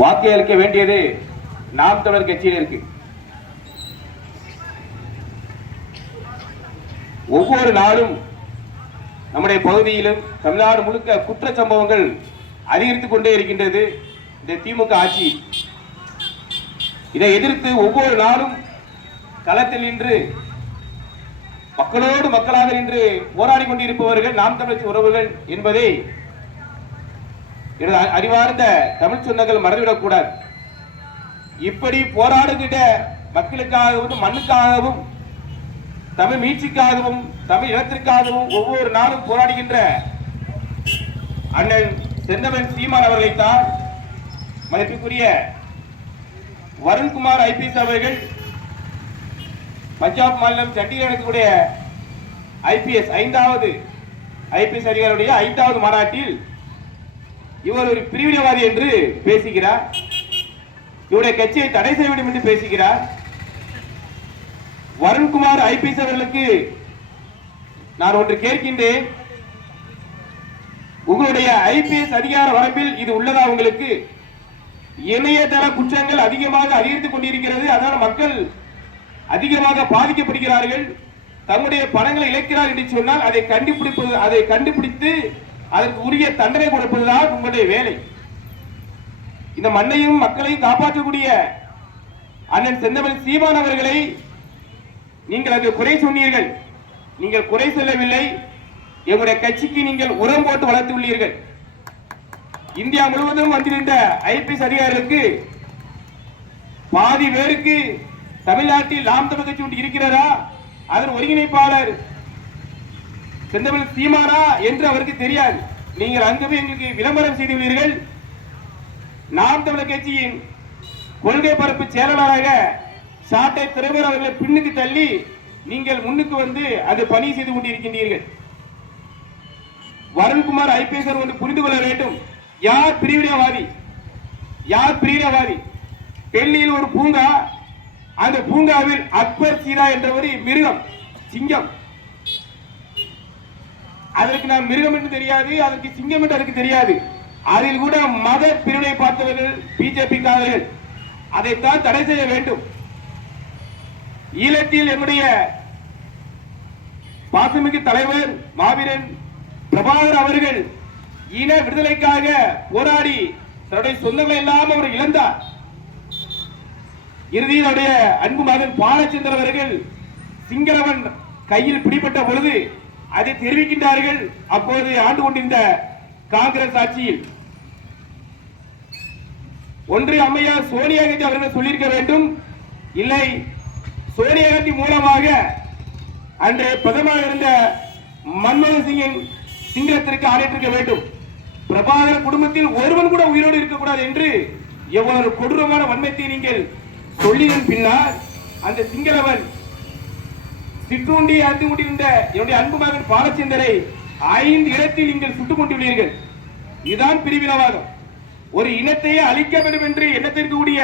வாக்கு அளிக்க வேண்டியது நாம் தமிழர் கட்சியில் இருக்கு. ஒவ்வொரு நாளும் நம்முடைய பகுதியிலும் தமிழ்நாடு முழுக்க குற்ற சம்பவங்கள் அதிகரித்துக் கொண்டே இருக்கின்றது இந்த திமுக ஆட்சி. இதை எதிர்த்து ஒவ்வொரு நாளும் களத்தில் நின்று மக்களோடு மக்களாக நின்று போராடி கொண்டிருப்பவர்கள் நாம் தமிழ் உறவுகள் என்பதை அறிவார்ந்த தமிழ் சொந்தங்கள் மறந்துவிடக்கூடாது. இப்படி போராடுகின்ற மக்களுக்காகவும் மண்ணுக்காகவும் தமிழ் மீட்சிக்காகவும் தமிழ் இனத்திற்காகவும் ஒவ்வொரு நாளும் போராடுகின்ற அண்ணன் செந்தமன் சீமான் அவர்களைத்தான் மதிப்புக்குரிய வருண்குமார் ஐபிஎஸ் அவர்கள் பஞ்சாப் மாநிலம் சண்டிகர் இருக்கக்கூடிய ஐபிஎஸ் ஐந்தாவது ஐபிஎஸ் அதிகாரியுடைய ஐந்தாவது மாநாட்டில் இவர் ஒரு பிரிவினைவாதி என்று பேசுகிறார். இவருடைய கட்சியை தடை செய்ய வேண்டும் என்று பேசுகிறார். வருண்குமார் ஐபிஎஸ் அவர்களுக்கு நான் ஒன்று கேட்கின்றேன். உங்களுடைய ஐபிஎஸ் அதிகார வரம்பில் இது உள்ளதா உங்களுக்கு? இணையதள குற்றங்கள் அதிகமாக அதிகரித்துக் கொண்டிருக்கிறது. அதனால் மக்கள் அதிகமாக பாதிக்கப்படுகிறார்கள். தங்களுடைய பணங்களை இழக்கிறார் என்று சொன்னால் அதை கண்டுபிடிப்பது அதை கண்டுபிடித்து அதற்கு உரிய தண்டனை கொடுப்பதுதான் உங்களுடைய வேலை. இந்த மண்ணையும் மக்களையும் காப்பாற்றக்கூடிய அண்ணன் செந்தமிழ் சீமான் அவர்களை நீங்கள் அங்கு குறை சொன்னீர்கள். நீங்கள் குறை சொல்லவில்லை. எங்களுடைய கட்சிக்கு நீங்கள் உரம் போட்டு வளர்த்துள்ளீர்கள். இந்தியா முழுவதும் வந்திருந்த ஐபிஎஸ் அதிகாரிகளுக்கு பாதி பேருக்கு தமிழ்நாட்டில் நாம் தமிழ் கட்சி ஒன்று இருக்கிறதா? அதன் ஒருங்கிணைப்பாளர் செந்தமிழ் சீமானா என்று அவருக்கு தெரியாது. நீங்கள் அங்கு போய் எங்களுக்கு விளம்பரம் செய்துள்ளீர்கள். நாம் தமிழர் கட்சியின் கொள்கை பரப்பு செயலாளராக சாட்டை திரைவர் அவர்களை பின்னுக்கு தள்ளி நீங்கள் முன்னுக்கு வந்து அது பணி செய்து கொண்டிருக்கின்றீர்கள். வருண்குமார் ஐபிஎஸ் ஒன்று புரிந்து கொள்ள வேண்டும். யார் பிரிவினைவாதி? யார் பிரிவினைவாதி? டெல்லியில் ஒரு பூங்கா அந்த பூங்காவில் அக்பர் சீதா என்றவர் மிருகம் சிங்கம். அதற்கு நான் மிருகம் என்று தெரியாது அதற்கு சிங்கம் என்று எனக்கு தெரியாது. அதில் கூட மத பிரிவினை பார்த்தவர்கள் பிஜேபி காரர்கள் அதைத்தான் தடை செய்ய வேண்டும். ஈழத்தில் என்னுடைய பாசமிகு தலைவர் மாவீரன் பிரபாகர் அவர்கள் இன விடுதலைக்காக போராடி தன்னுடைய சொந்தங்களை எல்லாம் அவர் இழந்தார். இறுதியில் அவருடைய அன்பு மகன் பாலச்சந்திரன் அவர்கள் சிங்களவன் கையில் பிடிபட்ட பொழுது அதை தெரிவிக்கின்றார்கள். அப்போது ஆண்டு கொண்டிருந்த காங்கிரஸ் ஆட்சியில் ஒன்று அம்மையார் சோனியா காந்தி அவர்கள் சொல்லியிருக்க வேண்டும். இல்லை சோனியா காந்தி மூலமாக அன்றைய பிரதமராக இருந்த மன்மோகன் சிங்கின் சிங்களத்திற்கு ஆணையிட்டிருக்க வேண்டும். பிரபாகர் குடும்பத்தில் ஒருவன் கூட உயிரோடு இருக்கக்கூடாது என்று எவ்வளவு கொடூரமான வன்மத்தை நீங்கள் சொல்லியதன் பின்னால் அந்த சிங்களவன் சிற்றூண்டி அறிந்து கொண்டிருந்த என்னுடைய அன்பு மகன் பாலச்சந்தரை ஐந்து இடத்தில் நீங்கள் சுட்டுக் கொண்டுள்ளீர்கள். இதுதான் பிரிவினவாதம். ஒரு இனத்தையே அழிக்க வேண்டும் என்று எண்ணத்திற்கு கூடிய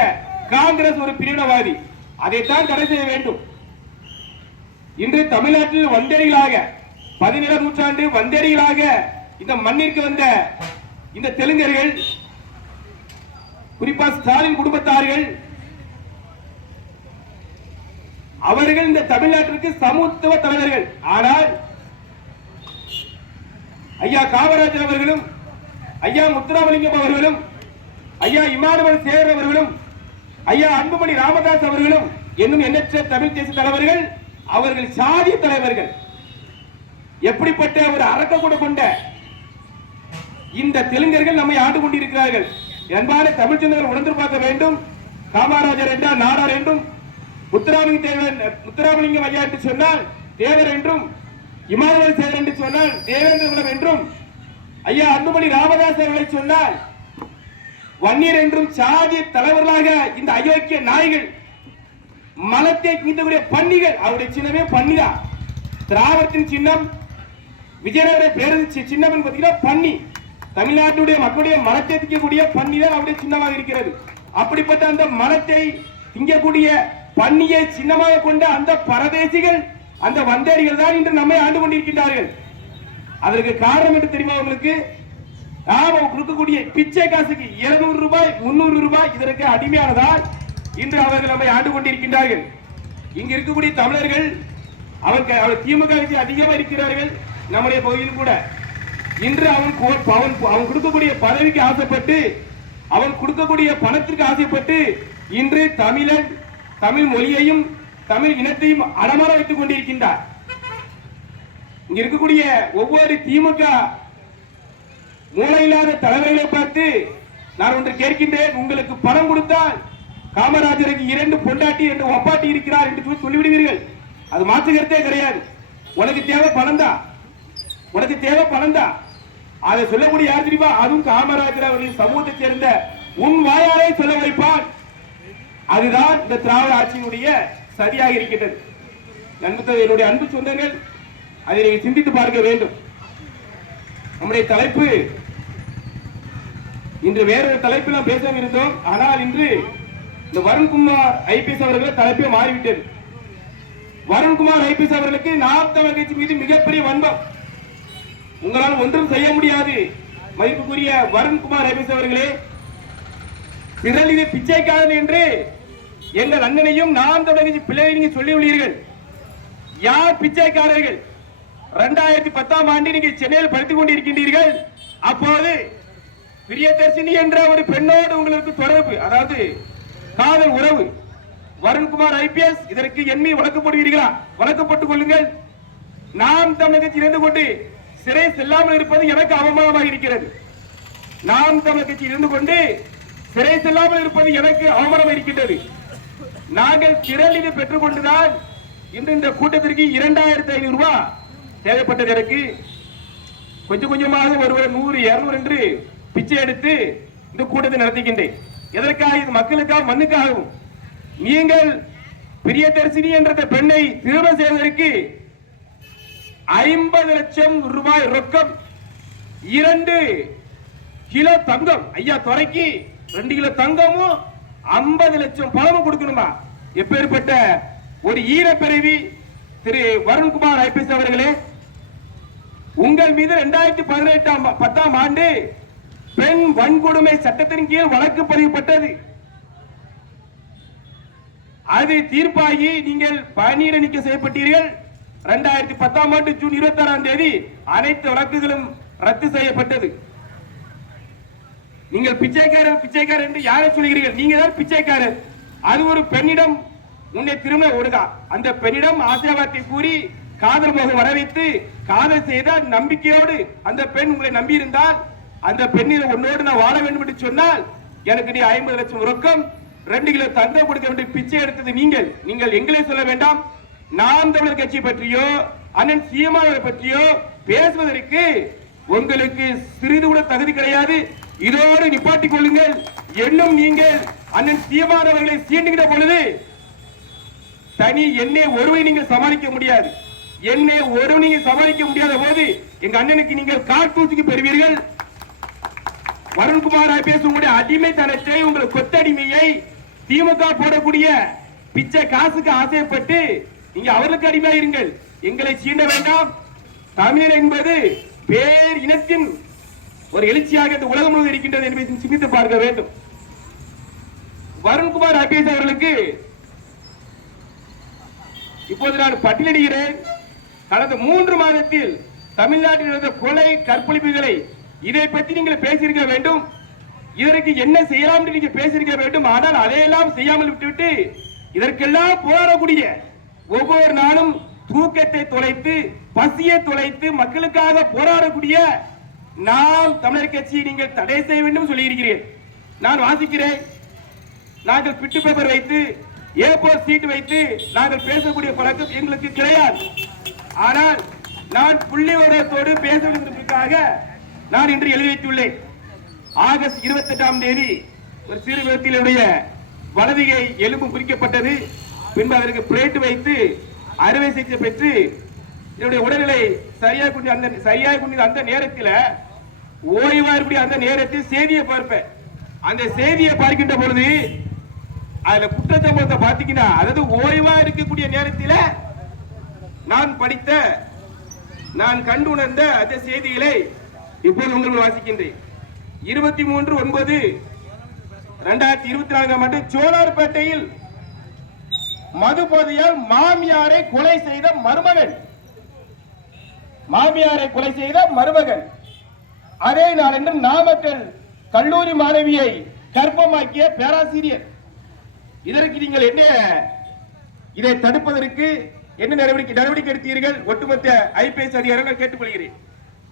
காங்கிரஸ் ஒரு பிரிவினவாதி. அதைத்தான் தடை செய்ய வேண்டும். இன்று தமிழ்நாட்டில் வந்தேரிகளாக பதினேழாம் நூற்றாண்டு வந்தேரிகளாக இந்த மண்ணிற்கு வந்த இந்த தெலுங்கர்கள் குறிப்பா ஸ்டாலின் குடும்பத்தார்கள் அவர்கள் இந்த தமிழ்நாட்டிற்கு சமத்துவ தலைவர்கள். ஆனால் ஐயா காமராஜர் அவர்களும் ஐயா முத்துராமலிங்கம் அவர்களும் ஐயா இமானுவல் சேகர் அவர்களும் ஐயா அன்புமணி ராமதாஸ் அவர்களும் என்னும் எண்ணற்ற தமிழ் தேச தலைவர்கள் அவர்கள் சாதி தலைவர்கள். எப்படிப்பட்ட ஒரு அரக்க கூட கொண்ட இந்த தெலுங்கர்கள் நம்மை ஆண்டு கொண்டிருக்கிறார்கள். அன்பான தமிழ்ச்சந்தர்கள் உணர்ந்து பார்க்க வேண்டும். காமராஜர் என்றால் நாடார் என்றும் முத்துராமலிங்க தேவன் முத்துராமலிங்கம் ஐயா என்று சொன்னால் தேவர் என்றும் இமானுவல் சேகர் என்று சொன்னால் தேவேந்திரகுலம் என்றும் ஐயா அன்புமணி ராமதாஸ் அவர்களை சொன்னால் வன்னியர் என்றும் சாதி தலைவர்களாக இந்த அயோக்கிய நாய்கள் மலத்தை மீட்டக்கூடிய பன்னிகள் அவருடைய சின்னமே பன்னிதான் திராவிடத்தின் சின்னம் விஜயநகர பேருந்து சி- சின்னம் பார்த்தீங்கன்னா பன்னி. தமிழ்நாட்டுடைய மக்களுடைய மனத்தை திங்கக்கூடிய பன்னி தான் அவருடைய சின்னமாக இருக்கிறது. அப்படிப்பட்ட அந்த மனத்தை திங்கக்கூடிய பன்னியை சின்னமாக கொண்ட அந்த பரதேசிகள் அந்த வந்தேரிகள் தான் இன்று நம்மை ஆண்டு கொண்டிருக்கின்றார்கள். அதற்கு காரணம் என்று தெரியுமா உங்களுக்கு? நாம கொடுக்கக்கூடிய பிச்சை காசுக்கு 200 ரூபாய் முன்னூறு ரூபாய் இதற்கு அடிமையானதால் இன்று அவர்கள் நம்மை ஆண்டு கொண்டிருக்கின்றார்கள். இங்க இருக்கக்கூடிய தமிழர்கள் அவர் அவர் திமுக அதிகமாக இருக்கிறார்கள் நம்முடைய பகுதியில் கூட. இன்று அவன் அவன் அவன் கொடுக்கக்கூடிய பதவிக்கு ஆசைப்பட்டு அவன் கொடுக்கக்கூடிய பணத்திற்கு ஆசைப்பட்டு இன்று தமிழன் தமிழ் மொழியையும் தமிழ் இனத்தையும் அடமர வைத்துக் கொண்டிருக்கின்றார். இங்க இருக்கக்கூடிய ஒவ்வொரு திமுக மூளையில்லாத தலைவர்களை பார்த்து நான் ஒன்று கேட்கின்றேன். உங்களுக்கு பணம் கொடுத்தால் காமராஜருக்கு இரண்டு பொண்டாட்டி இரண்டு ஒப்பாட்டி இருக்கிறார் என்று சொல்லி சொல்லிவிடுவீர்கள். அது மாற்றுகிறதே கிடையாது. உனக்கு தேவை பணம் தான். உனக்கு தேவை பணம் தான். அதை சொல்லக்கூடிய யார் தெரியுமா? அதுவும் காமராஜர் அவர்களின் சமூகத்தை சேர்ந்த உன் வாயாலே சொல்ல வைப்பான் அதுதான் இந்த திராவிட ஆட்சியினுடைய சதியாக இருக்கின்றது. என்னுடைய அன்பு சொந்தங்கள் அதை நீங்கள் சிந்தித்து பார்க்க வேண்டும். நம்முடைய தலைப்பு இன்று வேறொரு தலைப்பில் நாம் பேச இருந்தோம். ஆனால் இன்று இந்த வருண்குமார் ஐபிஎஸ் அவர்கள் தலைப்பே மாறிவிட்டது. வருண்குமார் ஐபிஎஸ் அவர்களுக்கு நாம் தமிழர் கட்சி மீது மிகப்பெரிய வன்பம் உங்களால் ஒன்றும் செய்ய முடியாது. மதிப்புக்குரிய வருண்குமார் ஐபிஎஸ் அவர்களே திரளிலே பிச்சைக்காரன் என்று எங்கள் அண்ணனையும் நாம் தொடங்கி கட்சி பிள்ளைகளை நீங்க சொல்லி உள்ளீர்கள் யார் பிச்சைக்காரர்கள்? இரண்டாயிரத்தி பத்தாம் ஆண்டு நீங்க சென்னையில் படித்துக் கொண்டிருக்கின்றீர்கள். அப்போது பிரியதர்ஷினி என்ற ஒரு பெண்ணோடு உங்களுக்கு தொடர்பு அதாவது காதல் உறவு. வருண்குமார் ஐபிஎஸ் இதற்கு எண்ணி வழக்கப்படுவீர்களா வழக்கப்பட்டுக் கொள்ளுங்கள். நாம் தமிழகத்தில் இருந்து கொண்டு சிறை செல்லாமல் இருப்பது எனக்கு அவமானமாக இருக்கிறது. நாம் தமிழகத்தில் இருந்து கொண்டு சிறை செல்லாமல் இருப்பது எனக்கு அவமானமாக இருக்கின்றது. நாங்கள் திரளிது பெற்றுக் கொண்டுதான் இன்று இந்த கூட்டத்திற்கு இரண்டாயிரத்தி ஐநூறு ரூபாய் தேவைப்பட்டதற்கு கொஞ்சம் கொஞ்சமாக ஒருவர் நூறு இருநூறு என்று பிச்சை எடுத்து இந்த கூட்டத்தை நடத்துகின்றேன். எதற்காக? இது மக்களுக்காக மண்ணுக்காகவும். நீங்கள் பிரியதர்சினி என்ற பெண்ணை திருமணம் செய்வதற்கு ஐம்பது லட்சம் ரூபாய் ரொக்கம் இரண்டு கிலோ தங்கம். ஐயா துறைக்கு ரெண்டு கிலோ தங்கமும் ஐம்பது லட்சம் பணமும் கொடுக்கணுமா? எப்பேற்பட்ட ஒரு ஈரப்பிறவி திரு வருண்குமார் ஐபிஎஸ் அவர்களே உங்கள் மீது இரண்டாயிரத்தி பதினெட்டாம் பத்தாம் ஆண்டு பெண் வன்கொடுமை சட்டத்தின் கீழ் வழக்கு பதிவுப்பட்டது அது தீர்ப்பாகி நீங்கள் பணியிட நீக்க செய்யப்பட்டீர்கள். இரண்டாயிரத்தி பத்தாம் ஆண்டு ஜூன் இருபத்தி ஆறாம் தேதி அனைத்து வழக்குகளும் ரத்து செய்யப்பட்டது. நீங்கள் பிச்சைக்காரர் பிச்சைக்காரர் என்று யாரை சொல்கிறீர்கள்? நீங்க தான் பிச்சைக்காரர். அது ஒரு பெண்ணிடம் உன்னை திரும்ப ஒடுதா அந்த பெண்ணிடம் ஆசீர்வாதத்தை கூறி காதல் போக வர வைத்து காதல் செய்தால் நம்பிக்கையோடு அந்த பெண் உங்களை நம்பி இருந்தால் அந்த பெண்ணில் உன்னோடு நான் வாழ வேண்டும் என்று சொன்னால் எனக்கு நீ ஐம்பது லட்சம் ரொக்கம் ரெண்டு கிலோ தங்கம் கொடுக்க வேண்டிய பிச்சை எடுத்தது நீங்கள். நீங்கள் எங்களை சொல்ல வேண்டாம். நாம் தமிழர் கட்சி பற்றியோ அண்ணன் சீமானவரை பற்றியோ பேசுவதற்கு உங்களுக்கு சிறிது கூட தகுதி கிடையாது. இதோடு நிப்பாட்டிக் கொள்ளுங்கள். என்னும் நீங்கள் அண்ணன் சீமானவர்களை சீண்டுகிற பொழுது தனி என்னை ஒருவை நீங்கள் சமாளிக்க முடியாது. என்னை ஒரு நீங்க சமாளிக்க முடியாத போது எங்க அண்ணனுக்கு நீங்கள் காட்டூசிக்கு பெறுவீர்கள். வருண்குமார் ஐபிஎஸ் அடிமைத்தனத்தை உங்கள் கொத்தடிமையை திமுக போடக்கூடிய பிச்சை காசுக்கு ஆசைப்பட்டு நீங்க அவர்களுக்கு அடிமையா இருங்கள் எங்களை சீண்ட வேண்டாம். தமிழர் என்பது பேர் இனத்தின் ஒரு எழுச்சியாக இந்த உலகம் முழுவதும் இருக்கின்றது என்பதை சிந்தித்து பார்க்க வேண்டும். வருண்குமார் ஐபிஎஸ் அவர்களுக்கு இப்போது நான் பட்டியலிடுகிறேன். கடந்த மூன்று மாதத்தில் தமிழ்நாட்டில் நடந்த கொலை கற்பழிப்புகளை இதை பற்றி நீங்கள் பேசியிருக்க வேண்டும். இதற்கு என்ன செய்யலாம் என்று நீங்க பேசியிருக்க வேண்டும். ஆனால் அதையெல்லாம் செய்யாமல் விட்டுவிட்டு இதற்கெல்லாம் போராடக்கூடிய ஒவ்வொரு நாளும் தூக்கத்தை தொலைத்து பசியை தொலைத்து மக்களுக்காக போராடக்கூடிய நாம் தமிழர் கட்சியை நீங்கள் தடை செய்ய வேண்டும் சொல்லியிருக்கிறேன். நான் வாசிக்கிறேன். நாங்கள் பிட்டு பேப்பர் வைத்து ஏ போர் சீட் வைத்து நாங்கள் பேசக்கூடிய பழக்கம் எங்களுக்கு கிடையாது. ஆனால் நான் புள்ளி விவரத்தோடு பேச வேண்டியதற்காக நான் இன்று எழுதி வைத்துள்ளேன். ஆகஸ்ட் இருபத்தி எட்டாம் தேதி ஒரு சிறு விதத்திலுடைய வலதிகை எலும்பு குறிக்கப்பட்டது பின்பு அதற்கு பிளேட் வைத்து அறுவை சிகிச்சை பெற்று என்னுடைய உடல்நிலை சரியாக குண்டி அந்த சரியாக கொண்டு அந்த நேரத்தில் ஓய்வா இருக்கக்கூடிய அந்த நேரத்தில் செய்தியை பார்ப்பேன். அந்த செய்தியை பார்க்கின்ற பொழுது அதுல குற்றச்சம்பவத்தை பார்த்தீங்கன்னா அதாவது ஓய்வா இருக்கக்கூடிய நேரத்தில் நான் படித்த நான் கண்டு உணர்ந்த அந்த செய்திகளை இப்போது உங்களுக்கு வாசிக்கின்றேன். இருபத்தி மூன்று ஒன்பது ரெண்டாயிரத்தி இருபத்தி நான்காம் ஆண்டு சோழார்பேட்டையில் மது போதையால் மாமியாரை கொலை செய்த மருமகன் மாமியாரை கொலை செய்த மருமகன். அதே நாளென்றும் நாமக்கல் கல்லூரி மாணவியை கர்ப்பமாக்கிய பேராசிரியர். இதற்கு நீங்கள் என்ன இதை தடுப்பதற்கு என்ன நடவடிக்கை நடவடிக்கை எடுத்தீர்கள்? ஒட்டுமொத்த ஐபிஎஸ் அதிகாரிகள் கேட்டுக்கொள்கிறேன்.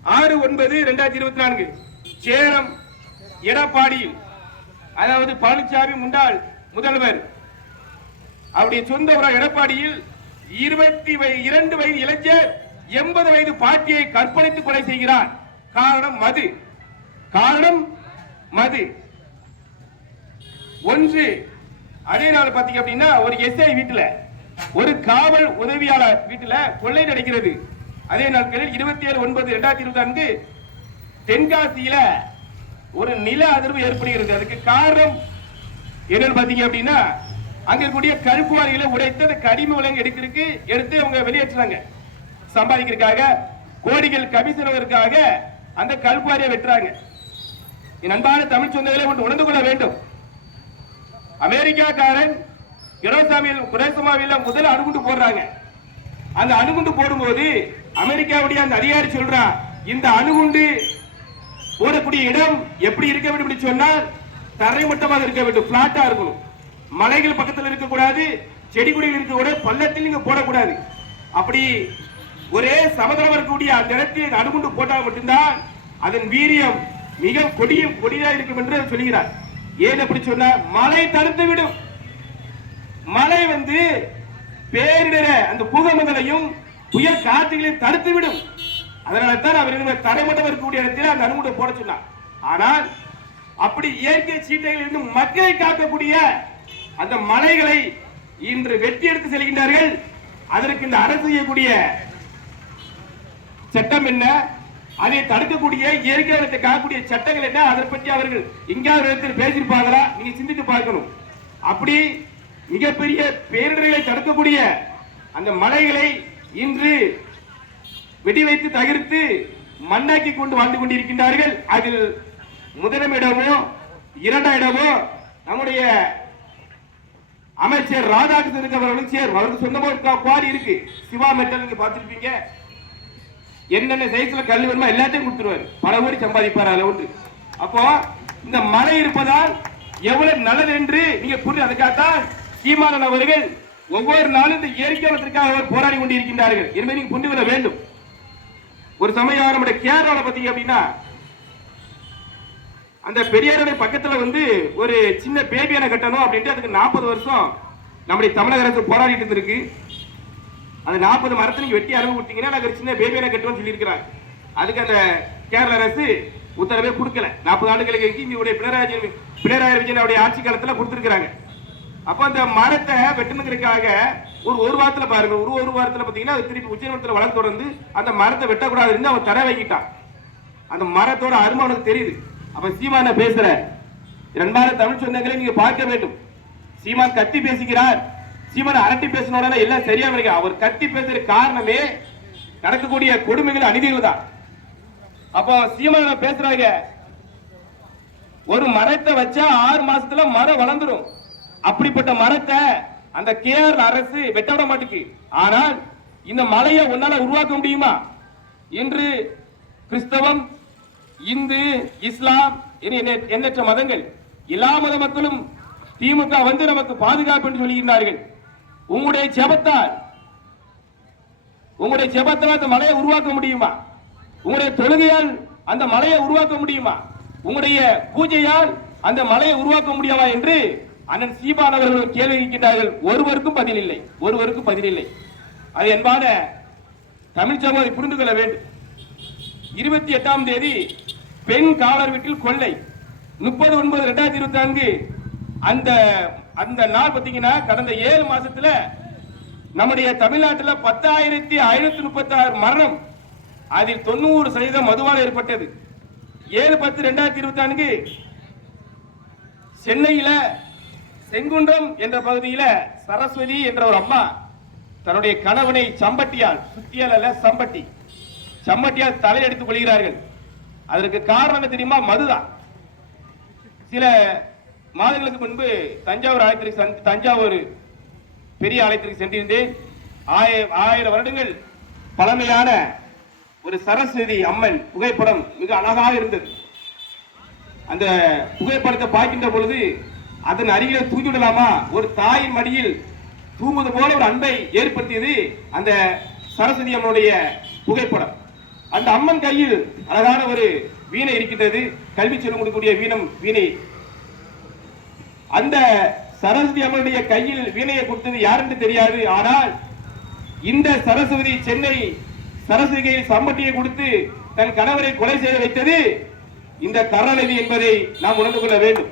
ஆறு ஒன்பது இரண்டாயிரத்தி இருபத்தி நான்கு. சேரம் எடப்பாடியில் அதாவது பழனிசாமி முன்னாள் முதல்வர். அவருடைய சொந்த எடப்பாடியில் இருபத்தி இரண்டு வயது இளைஞர். எண்பது வயது பாட்டியை கற்பழித்து கொலை செய்கிறார். காரணம் மது. காரணம் மது. ஒன்று அதே நாள் பாத்தீங்க அப்படின்னா ஒரு எஸ்ஐ வீட்டுல ஒரு காவல் உதவியாளர் வீட்டுல கொள்ளை நடக்கிறது. அதே நாட்களில் இருபத்தி ஏழு ஒன்பது இரண்டாயிரத்தி இருபத்தி நான்கு தென்காசியில ஒரு நில அதிர்வு ஏற்படுகிறது. அதுக்கு காரணம் என்னன்னு பாத்தீங்க அப்படின்னா அங்க கூடிய கருப்பு வாரிகளை உடைத்து அந்த கடிம விலங்கு எடுக்கிறதுக்கு எடுத்து அவங்க வெளியேற்றுறாங்க. சம்பாதிக்கிறதுக்காக கோடிகள் கமிஷனுக்காக அந்த கல்குவாரியை வெட்டுறாங்க. என் அன்பான தமிழ் சொந்தங்களை ஒன்று உணர்ந்து கொள்ள வேண்டும். அமெரிக்காக்காரன் ஹிரோசாமியில் குரேசமாவில முதல் அணுகுண்டு போடுறாங்க. அந்த அணுகுண்டு போடும்போது அமெரிக்காவுடைய அந்த அதிகாரி சொல்றான் இந்த அணுகுண்டு போடக்கூடிய இடம் எப்படி இருக்க வேண்டும்? சொன்னால் தரைமட்டமாக இருக்க வேண்டும். பிளாட்டா இருக்கணும். மலைகள் பக்கத்தில் இருக்கக்கூடாது செடி கொடிகள் இருக்கக்கூடாது பள்ளத்தில் நீங்க போடக்கூடாது. அப்படி ஒரே சமதளம் இருக்கக்கூடிய அந்த இடத்தில் அணுகுண்டு போட்டால் மட்டும்தான் அதன் வீரியம் மிக கொடிய கொடியா இருக்கும் என்று சொல்கிறார். ஏன் அப்படி சொன்ன மழை தடுத்து விடும். மழை வந்து பேரிடர அந்த பூகம்பங்களையும் புயல் காற்றுகளையும் தடுத்து விடும். அதனால தான் அவர் இந்த தரைமட்டம் இருக்கக்கூடிய இடத்தில் அந்த அணுகுண்டை போட சொன்னார். ஆனால் அப்படி இயற்கை சீட்டைகளில் இருந்து மக்களை காக்கக்கூடிய அந்த மலைகளை இன்று வெட்டி எடுத்து செல்கின்றார்கள். அதற்கு இந்த அரசு செய்யக்கூடிய சட்டம் என்ன? அதை தடுக்கக்கூடிய இயற்கை வளத்தை காக்கக்கூடிய சட்டங்கள் என்ன? அதை பற்றி அவர்கள் எங்கேயாவது இடத்தில் பேசியிருப்பாங்களா நீங்க சிந்தித்து பார்க்கணும். அப்படி மிகப்பெரிய பேரிடர்களை தடுக்கக்கூடிய அந்த மலைகளை இன்று வெடி வைத்து தகர்த்து மண்ணாக்கி கொண்டு வாழ்ந்து கொண்டிருக்கின்றார்கள். அதில் முதலாம் இடமோ இரண்டாம் இடமோ நம்முடைய அமைச்சர் ராதாகிருஷ்ணன் அவர்களும் சேர் அவருக்கு சொந்தமாக குவாரி இருக்கு. சிவா மெட்டல் நீங்க பார்த்திருப்பீங்க. என்னென்ன சைஸ்ல கல் வேணுமோ எல்லாத்தையும் கொடுத்துருவாரு. பல கோடி சம்பாதிப்பார் அதுல உண்டு அப்போ இந்த மழை இருப்பதால் எவ்வளவு நல்லது என்று நீங்க புரிஞ்சு அதுக்காகத்தான் சீமானன் அவர்கள் ஒவ்வொரு நாளும் இந்த இயற்கை வளத்திற்காக அவர் போராடி கொண்டிருக்கின்றார்கள். என்பதை நீங்க புரிந்து கொள்ள வேண்டும். ஒரு சமயம் நம்முடைய கேரளாவில் பார்த்தீங்க அப்படின்னா அந்த பெரியாருடைய பக்கத்துல வந்து ஒரு சின்ன பேபியான கட்டணும் அப்படின்ட்டு அதுக்கு நாற்பது வருஷம் நம்முடைய தமிழக அரசு போராடிட்டு இருந்திருக்கு அந்த நாற்பது மரத்தை நீங்க வெட்டி அறுவை கொடுத்தீங்கன்னா நாங்கள் சின்ன பேபியான கட்டுவோம் சொல்லியிருக்கிறாங்க. அதுக்கு அந்த கேரள அரசு உத்தரவே கொடுக்கல. நாற்பது ஆண்டுகளுக்கு இங்க பினராயி பினராயி விஜயன் அவருடைய ஆட்சி காலத்துல கொடுத்திருக்கிறாங்க. அப்ப அந்த மரத்தை வெட்டணுங்கிறதுக்காக ஒரு ஒரு வாரத்துல பாருங்க ஒரு ஒரு வாரத்துல பாத்தீங்கன்னா திருப்பி உச்சநீதிமன்றத்தில் வழக்கு தொடர்ந்து அந்த மரத்தை வெட்டக்கூடாது இருந்து அவன் தர வைக்கிட்டான் அந்த மரத்தோட அருமை அவனுக்கு தெரியுது. அப்ப சீமான பேசுற ரெண்டாயிரம் தமிழ் சொந்தங்களை நீங்க பார்க்க வேண்டும். சீமான் கத்தி பேசுகிறார் சீமான் அரட்டி பேசின உடனே எல்லாம் சரியா இருக்கு அவர் கத்தி பேசுற காரணமே நடக்கக்கூடிய கொடுமைகள் அநீதிகள் தான். அப்போ சீமான பேசுறாங்க? ஒரு மரத்தை வச்சா ஆறு மாசத்துல மரம் வளர்ந்துரும். அப்படிப்பட்ட மரத்தை அந்த கேரள அரசு வெட்ட விட மாட்டுக்கு ஆனால் இந்த மலையை உன்னால உருவாக்க முடியுமா? என்று கிறிஸ்தவம் இந்து இஸ்லாம் என எண்ணற்ற மதங்கள் எல்லா மத மக்களும் திமுக வந்து நமக்கு பாதுகாப்பு என்று சொல்லுகின்றார்கள் உங்களுடைய ஜெபத்தால் உங்களுடைய ஜெபத்தால் அந்த மலையை உருவாக்க முடியுமா? உங்களுடைய தொழுகையால் அந்த மலையை உருவாக்க முடியுமா? உங்களுடைய பூஜையால் அந்த மலையை உருவாக்க முடியுமா என்று அண்ணன் சீபான் அவர்கள் கேள்வி இருக்கின்றார்கள் ஒருவருக்கும் பதில் இல்லை. ஒருவருக்கும் பதில் இல்லை. அது என்பான தமிழ் சமூகம் புரிந்து கொள்ள வேண்டும். இருபத்தி எட்டாம் தேதி பெண் காவலர் வீட்டில் கொள்ளை. முப்பது ஒன்பது ரெண்டாயிரத்தி இருபத்தி நான்கு அந்த அந்த நாள் பாத்தீங்கன்னா கடந்த ஏழு மாசத்துல நம்முடைய தமிழ்நாட்டுல பத்தாயிரத்தி ஐநூத்தி முப்பத்தி ஆறு மரணம். அதில் தொண்ணூறு சதவீதம் மதுவால் ஏற்பட்டது. ஏழு பத்து ரெண்டாயிரத்தி இருபத்தி நான்கு சென்னையில செங்குன்றம் என்ற பகுதியில சரஸ்வதி என்ற ஒரு அம்மா தன்னுடைய கணவனை சம்பட்டியால் சுத்தியால் அல்ல சம்பட்டி. சம்பட்டியால் தலையெடுத்துக் கொள்கிறார்கள். அதற்கு காரணம் தெரியுமா? மதுதான். சில மாதங்களுக்கு முன்பு தஞ்சாவூர் ஆலயத்திற்கு தஞ்சாவூர் பெரிய ஆலயத்திற்கு சென்றிருந்தேன். ஆய- ஆயிரம் வருடங்கள் பழமையான ஒரு சரஸ்வதி அம்மன் புகைப்படம் மிக அழகாக இருந்தது. அந்த புகைப்படத்தை பார்க்கின்ற பொழுது அதன் அருகில் தூக்கி விடலாமா? ஒரு தாயின் மடியில் தூங்குவது போல ஒரு அன்பை ஏற்படுத்தியது அந்த சரஸ்வதி அம்மனுடைய புகைப்படம். அந்த அம்மன் கையில் அழகான ஒரு வீணை இருக்கின்றது. கல்வி சொல்லிக் கொடுக்கக்கூடிய வீணம் வீணை அந்த சரஸ்வதி அம்மனுடைய கையில் வீணையை கொடுத்தது யாருன்னு தெரியாது. ஆனால் இந்த சரஸ்வதி சென்னை சரஸ்வதி கையில் சம்பட்டியை கொடுத்து தன் கணவரை கொலை செய்ய வைத்தது இந்த கருணாநிதி என்பதை நாம் உணர்ந்து கொள்ள வேண்டும்.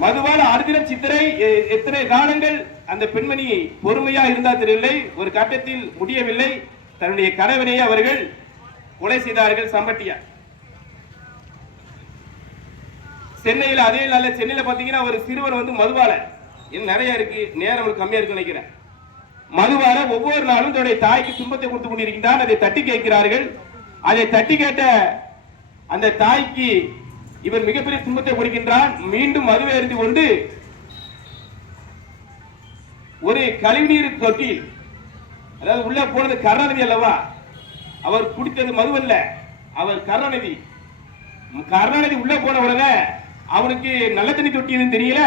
மதுவான அர்ஜுன சித்திரை எ- எத்தனை காலங்கள் அந்த பெண்மணி பொறுமையா இருந்தா தெரியவில்லை ஒரு கட்டத்தில் முடியவில்லை. தன்னுடைய கணவனையே அவர்கள் கொலை செய்தார்கள் சம்பட்டியா சென்னையில் அதே நாளில் சென்னையில் பார்த்தீங்கன்னா ஒரு சிறுவர் வந்து மதுவால. இன்னும் நிறைய இருக்கு. நேரம் உங்களுக்கு கம்மியா இருக்கு நினைக்கிறேன். மதுவால ஒவ்வொரு நாளும் தன்னுடைய தாய்க்கு துன்பத்தை கொடுத்து கொண்டிருக்கின்றான் அதை தட்டி கேட்கிறார்கள். அதை தட்டி கேட்ட அந்த தாய்க்கு இவர் மிகப்பெரிய துன்பத்தை கொடுக்கின்றான் மீண்டும் மதுவை எறிந்து கொண்டு ஒரு கழிவுநீர் தொட்டியில் அதாவது உள்ள போனது கருணாநிதி அல்லவா? அவர் குடித்தது மதுவல்ல. அவர் கருணாநிதி. கருணாநிதி உள்ள போன உடனே அவனுக்கு நல்ல தண்ணி தொட்டின்னு தெரியல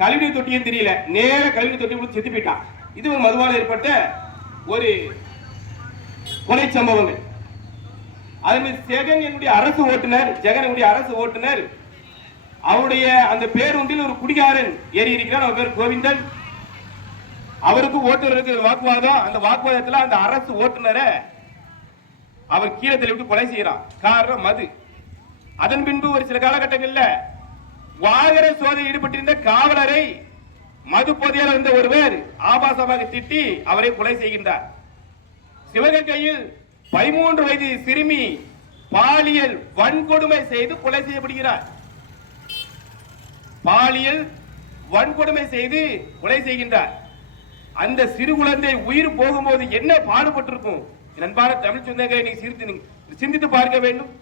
கழிவுநீர் தொட்டியும் தெரியல. நேர கழிவுநீர் தொட்டி கொடுத்து செத்து போயிட்டான். இது ஒரு மதுவால் ஏற்பட்ட ஒரு கொலை சம்பவங்கள். அது மாதிரி ஜெகன் என்னுடைய அரசு ஓட்டுநர் ஜெகன் என்னுடைய அரசு ஓட்டுநர் அவருடைய அந்த பேருந்தில் ஒரு குடிகாரன் ஏறி இருக்கிறார். அவர் பேர் கோவிந்தன். அவருக்கு ஓட்டுநருக்கு வாக்குவாதம். அந்த வாக்குவாதத்தில் அந்த அரசு ஓட்டுநரை அவர் கீழே தள்ளி கொலை செய்யறான் காரணம் மது. அதன் பின்பு ஒரு சில காலகட்டங்களில் வாகர சோதனை ஈடுபட்டிருந்த காவலரை மது போதையால் இருந்த ஒருவர் ஆபாசமாக திட்டி அவரை கொலை செய்கின்றார். சிவகங்கையில் பதிமூன்று வயது சிறுமி பாலியல் வன்கொடுமை செய்து கொலை செய்யப்படுகிறார். பாலியல் வன்கொடுமை செய்து கொலை செய்கின்றார். அந்த சிறு குழந்தை உயிர் போகும்போது என்ன பாடுபட்டிருக்கும்? நண்பான தமிழ் சொந்தங்களை நீங்க சிரித்து சிந்தித்து பார்க்க வேண்டும்.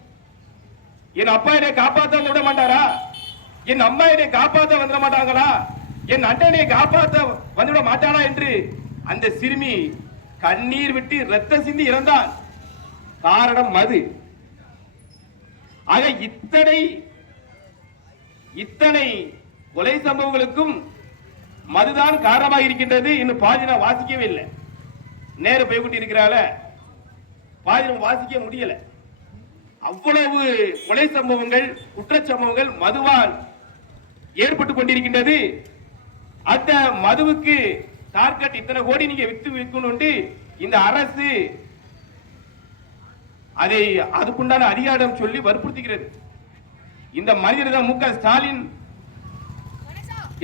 என் அப்பா என்னை காப்பாற்ற விட மாட்டாரா? என் அம்மா என்னை காப்பாத்த வந்துட மாட்டாங்களா? என் அண்ணனை காப்பாத்த வந்துவிட மாட்டானா என்று அந்த சிறுமி கண்ணீர் விட்டு ரத்த சிந்தி இறந்தான். காரணம் மது. ஆக இத்தனை இத்தனை கொலை சம்பவங்களுக்கும் மதுதான் காரணமாக இருக்கின்றது இன்னும் பாதி நான் வாசிக்கவே இல்லை. நேரம் போய்விட்டு இருக்கிறால பாதி நம்ம வாசிக்க முடியல. அவ்வளவு கொலை சம்பவங்கள் குற்ற சம்பவங்கள் மதுவால் ஏற்பட்டு கொண்டிருக்கின்றது. அந்த மதுவுக்கு டார்கெட் இத்தனை கோடி நீங்க வித்து விற்கணும் இந்த அரசு அதை அதுக்குண்டான அதிகாரம் சொல்லி வற்புறுத்துகிறது. இந்த மனிதர் தான் மு க ஸ்டாலின்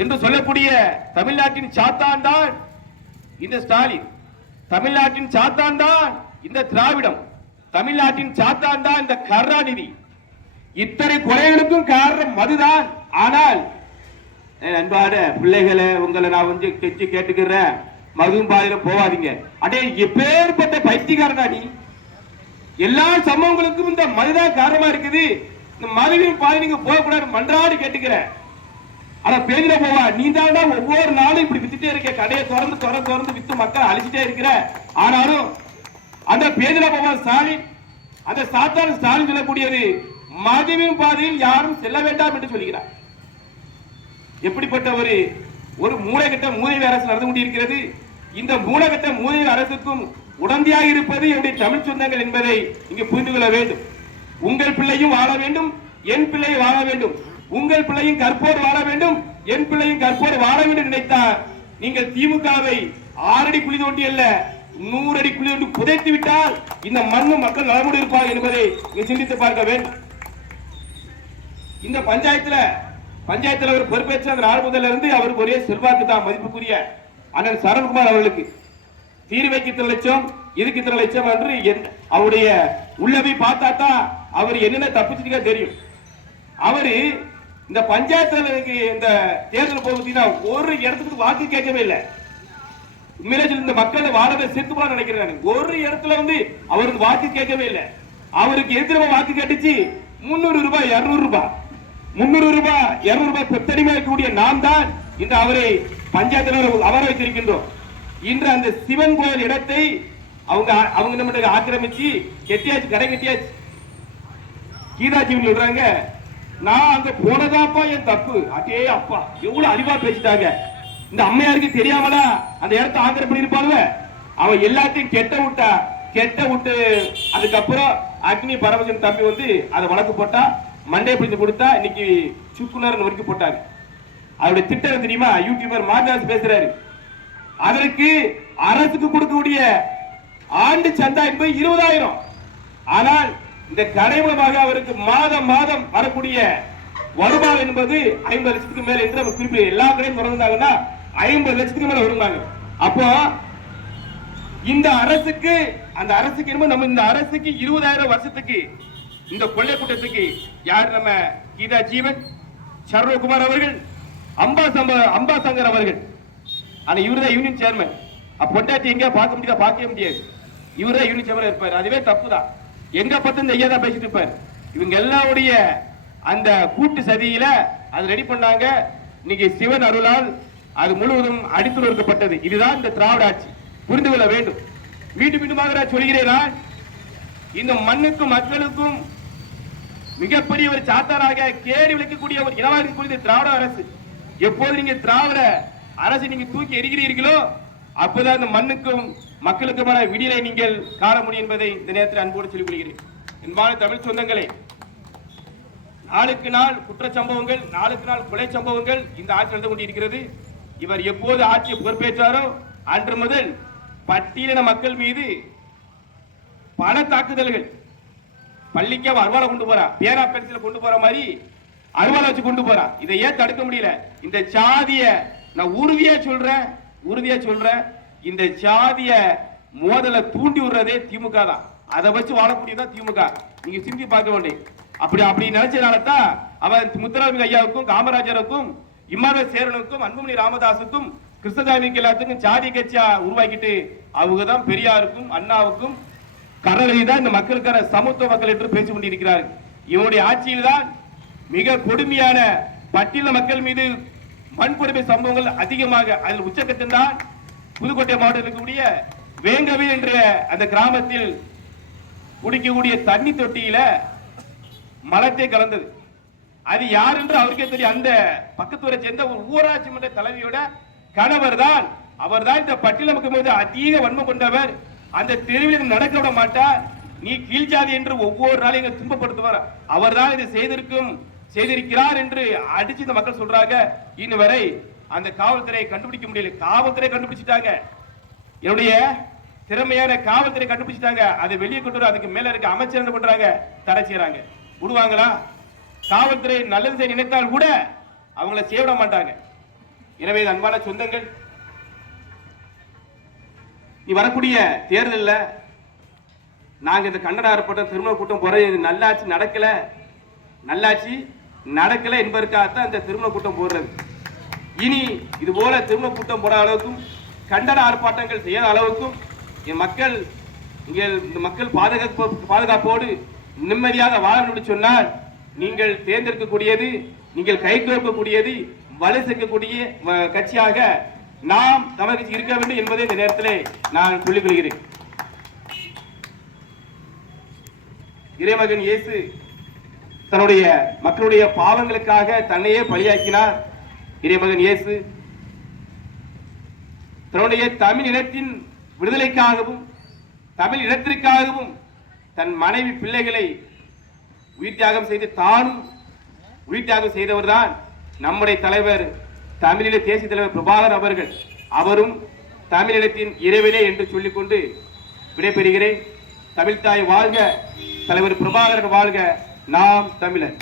என்று சொல்லக்கூடிய தமிழ்நாட்டின் சாத்தான் தான் இந்த ஸ்டாலின். தமிழ்நாட்டின் சாத்தான் தான் இந்த திராவிடம். தமிழ்நாட்டின் சாத்தான் தான் இந்த கருணாநிதி. இத்தனை கொலைகளுக்கும் காரணம் மதுதான் ஆனால் அன்பான பிள்ளைகளை உங்களை நான் வந்து கெஞ்சி கேட்டுக்கிறேன். மதுவும் பாதையில போவாதீங்க அடே எப்பேற்பட்ட பைத்தியக்காரனா நீ? எல்லா சம்பவங்களுக்கும் இந்த மதுதான் காரணமா இருக்குது. இந்த மதுவின் பாதை நீங்க போகக்கூடாது மன்றாடி கேட்டுக்கிறேன். ஆனா பேஜில போவா. நீ தாண்டா ஒவ்வொரு நாளும் இப்படி வித்துட்டே இருக்க. கடையை திறந்து திறந்து திறந்து வித்து மக்கள் அழிச்சிட்டே இருக்கிற. ஆனாலும் அந்த பேஜில போவா ஸ்டாலின். அந்த சாத்தான ஸ்டாலின் சொல்லக்கூடியது மதுவின் பாதையில் யாரும் செல்ல வேண்டாம் என்று சொல்கிறார். எப்படிப்பட்ட ஒரு ஒரு மூலகட்ட மூதேவி அரசு நடந்து கொண்டிருக்கிறது. இந்த மூலகட்ட மூதேவி அரசுக்கும் உடந்தையாக இருப்பது என்னுடைய தமிழ் சொந்தங்கள் என்பதை இங்கு புரிந்து கொள்ள வேண்டும். உங்கள் பிள்ளையும் வாழ வேண்டும் என் பிள்ளை வாழ வேண்டும். உங்கள் பிள்ளையும் கற்போடு வாழ வேண்டும் என் பிள்ளையும் கற்போடு வாழ வேண்டும் நினைத்தால் நீங்கள் திமுகவை ஆறடி குழி தோண்டி அல்ல நூறு அடி குழி தோண்டி புதைத்து விட்டால் இந்த மண்ணும் மக்கள் நலமுடன் இருப்பார் என்பதை சிந்தித்து பார்க்க வேண்டும். இந்த பஞ்சாயத்துல பஞ்சாயத்து அவர் பொறுப்பேற்ற அந்த நாள் முதல்ல இருந்து அவருக்கு ஒரே செல்வாக்கு தான் மதிப்புக்குரிய அண்ணன் சரண்குமார் அவர்களுக்கு. தீர்வைக்கு இத்தனை லட்சம் இதுக்கு இத்தனை லட்சம் என்று அவருடைய உள்ளவை பார்த்தா தான் அவர் என்னென்ன தப்பிச்சுக்க தெரியும். அவரு இந்த பஞ்சாயத்து இந்த தேர்தல் போகுதுன்னா ஒரு இடத்துக்கு வாக்கு கேட்கவே இல்லை. உண்மையிலே சொல்லி இந்த மக்கள் வாழவே சேர்த்து போல நினைக்கிறேன் ஒரு இடத்துல வந்து அவருக்கு வாக்கு கேட்கவே இல்லை. அவருக்கு எதிராக வாக்கு கேட்டுச்சு முன்னூறு ரூபாய் இருநூறு ரூபாய். முன்னூறு ரூபாய் இருநூறு ரூபாய் கொத்தடிமை இருக்கக்கூடிய நாம் தான் இன்று அவரை பஞ்சாயத்து அவர வைத்திருக்கின்றோம். இன்று அந்த சிவன் கோயில் இடத்தை அவங்க அவங்க நம்ம ஆக்கிரமிச்சு கெட்டியாச்சு கடை கெட்டியாச்சு. கீதாஜீவன் சொல்றாங்க நான் அங்க போனதாப்பா என் தப்பு. அடே அப்பா எவ்வளவு அறிவா பேசிட்டாங்க. இந்த அம்மையாருக்கு தெரியாமலா அந்த இடத்த ஆக்கிரம் பண்ணிருப்பாங்க அவன் எல்லாத்தையும் கெட்ட விட்டா கெட்ட விட்டு அதுக்கப்புறம் அக்னி பரமஜன் தம்பி வந்து அதை வழக்கு போட்டா மண்டே பிடித்து கொடுத்தா இன்னைக்கு சுக்குலர் வரைக்கும் போட்டாங்க. அவருடைய திட்டம் தெரியுமா? யூடியூபர் மாதாஸ் பேசுறாரு. அதற்கு அரசுக்கு கொடுக்கக்கூடிய ஆண்டு சந்தா என்பது இருபதாயிரம். ஆனால் இந்த கடை மூலமாக அவருக்கு மாதம் மாதம் வரக்கூடிய வருமானம் என்பது ஐம்பது லட்சத்துக்கு மேல என்று அவர் குறிப்பிட எல்லா கடையும் திறந்தாங்கன்னா ஐம்பது லட்சத்துக்கு மேல வருமாங்க அப்போ இந்த அரசுக்கு அந்த அரசுக்கு என்னமோ நம்ம இந்த அரசுக்கு இருபதாயிரம் வருஷத்துக்கு இந்த கொள்ளை கூட்டத்துக்கு யார் நம்ம கீதா ஜீவன் சர்வகுமார் அவர்கள் அம்பா சம்ப அம்பா சங்கர் அவர்கள். ஆனா இவரு தான் யூனியன் சேர்மன் பொண்டாட்டி எங்க பார்க்க முடியாது? பார்க்கவே முடியாது. இவரு தான் யூனியன் சேர்மன் இருப்பார். அதுவே தப்பு தான் எங்க பார்த்து இந்த ஐயா தான் பேசிட்டு இருப்பார். இவங்க எல்லாருடைய அந்த கூட்டு சதியில அது ரெடி பண்ணாங்க. இன்னைக்கு சிவன் அருளால் அது முழுவதும் அடித்து நொறுக்கப்பட்டது இதுதான் இந்த திராவிட ஆட்சி. புரிந்து கொள்ள வேண்டும். மீண்டும் மீண்டுமாக சொல்கிறேன் இந்த மண்ணுக்கும் மக்களுக்கும் மிகப்பெரிய ஒரு சாத்தாராக கேடி விளக்கக்கூடிய ஒரு இனவாதி குறித்த திராவிட அரசு. எப்போது நீங்க திராவிட அரசு நீங்க தூக்கி எரிகிறீர்களோ அப்போதான் அந்த மண்ணுக்கும் மக்களுக்குமான விடியலை நீங்கள் காண முடியும் என்பதை இந்த நேரத்தில் அன்போடு சொல்லிக் கொள்கிறேன். என்பான தமிழ் சொந்தங்களே நாளுக்கு நாள் குற்ற சம்பவங்கள் நாளுக்கு நாள் கொலை சம்பவங்கள் இந்த ஆட்சி நடந்து கொண்டிருக்கிறது. இவர் எப்போது ஆட்சியை பொறுப்பேற்றாரோ அன்று முதல் பட்டியலின மக்கள் மீது பல தாக்குதல்கள் பள்ளிக்கு அவன் அருவாலை கொண்டு போறா. பேரா பெருசில கொண்டு போற மாதிரி அருவாலை வச்சு கொண்டு போறா. இதை ஏன் தடுக்க முடியல? இந்த சாதிய நான் உறுதியா சொல்றேன் உறுதியா சொல்றேன். இந்த சாதிய மோதலை தூண்டி விடுறதே திமுக தான். அதை வச்சு வாழக்கூடியதான் திமுக. நீங்க சிந்தி பார்க்க வேண்டிய அப்படி அப்படி நினைச்சனால தான் அவன் முத்துராமலிங்க ஐயாவுக்கும் காமராஜருக்கும் இம்மானுவல் சேரனுக்கும் அன்புமணி ராமதாஸுக்கும் கிருஷ்ணசாமிக்கு எல்லாத்துக்கும் சாதி கட்சியா உருவாக்கிட்டு அவங்க தான் பெரியாருக்கும் அண்ணாவுக்கும் கரலை தான் இந்த மக்களுக்கான சமத்துவ மக்கள் என்று பேசிக் கொண்டிருக்கிறார்கள். இவருடைய ஆட்சியில் தான் மிக கொடுமையான பட்டியல மக்கள் மீது வன்கொடுமை சம்பவங்கள் அதிகமாக அதில் உச்சக்கத்தில் தான் புதுக்கோட்டை மாவட்டத்தில் இருக்கக்கூடிய வேங்கவி என்ற அந்த கிராமத்தில் குடிக்கக்கூடிய தண்ணி தொட்டியில மலத்தை கலந்தது. அது யார் என்று அவருக்கே தெரியும். அந்த பக்கத்தூரை சேர்ந்த ஒரு ஊராட்சி மன்ற தலைவியோட கணவர் தான். அவர் தான் இந்த பட்டியல மக்கள் மீது அதிக வன்மம் கொண்டவர். அந்த தெருவில் நடக்க விட மாட்டா. நீ கீழ்ஜாதி என்று ஒவ்வொரு நாளையும் எங்க துன்பப்படுத்துவார்? அவர் தான் இதை செய்திருக்கும் செய்திருக்கிறார் என்று அடிச்சு இந்த மக்கள் சொல்றாங்க. இன்னும் வரை அந்த காவல்துறையை கண்டுபிடிக்க முடியல. காவல்துறை கண்டுபிடிச்சிட்டாங்க. என்னுடைய திறமையான காவல்துறை கண்டுபிடிச்சிட்டாங்க. அதை வெளியே கொண்டு வர அதுக்கு மேல இருக்க அமைச்சர் என்ன பண்றாங்க? தடை செய்யறாங்க. விடுவாங்களா? காவல்துறை நல்லது செய்ய நினைத்தால் கூட அவங்கள செய்ய விட மாட்டாங்க. எனவே அன்பான சொந்தங்கள் வரக்கூடிய தேர்தலில் நாங்கள் இந்த கண்டன ஆர்ப்பாட்டம் திருமண கூட்டம் போற இது நல்லாட்சி நடக்கலை. நல்லாட்சி நடக்கல என்பதற்காகத்தான் இந்த திருமண கூட்டம் போடுறது. இனி இது போல திருமண கூட்டம் போட அளவுக்கும் கண்டன ஆர்ப்பாட்டங்கள் செய்யாத அளவுக்கும் என் மக்கள் இங்கே இந்த மக்கள் பாதுகாப்பு பாதுகாப்போடு நிம்மதியாக வாழணும்னு சொன்னால் நீங்கள் தேர்ந்தெடுக்கக்கூடியது நீங்கள் கை கோர்க்கக்கூடியது வலு சேர்க்கக்கூடிய வ- கட்சியாக நாம் தமிழ் இருக்க வேண்டும் என்பதை இந்த நேரத்திலே நான் சொல்லிக் கொள்கிறேன் இறைமகன் இயேசு தன்னுடைய மக்களுடைய பாவங்களுக்காக தன்னையே பலியாக்கினார். இறைமகன் இயேசு தன்னுடைய தமிழ் இனத்தின் விடுதலைக்காகவும் தமிழ் இனத்திற்காகவும் தன் மனைவி பிள்ளைகளை உயிர் தியாகம் செய்து தானும் உயிர் தியாகம் செய்தவர்தான் நம்முடைய தலைவர் தமிழில தேசிய தலைவர் பிரபாகர் அவர்கள் அவரும் தமிழினத்தின் இறைவனே என்று சொல்லிக்கொண்டு விடைபெறுகிறேன். தமிழ்தாய் வாழ்க தலைவர் பிரபாகரன் வாழ்க நாம் தமிழர்.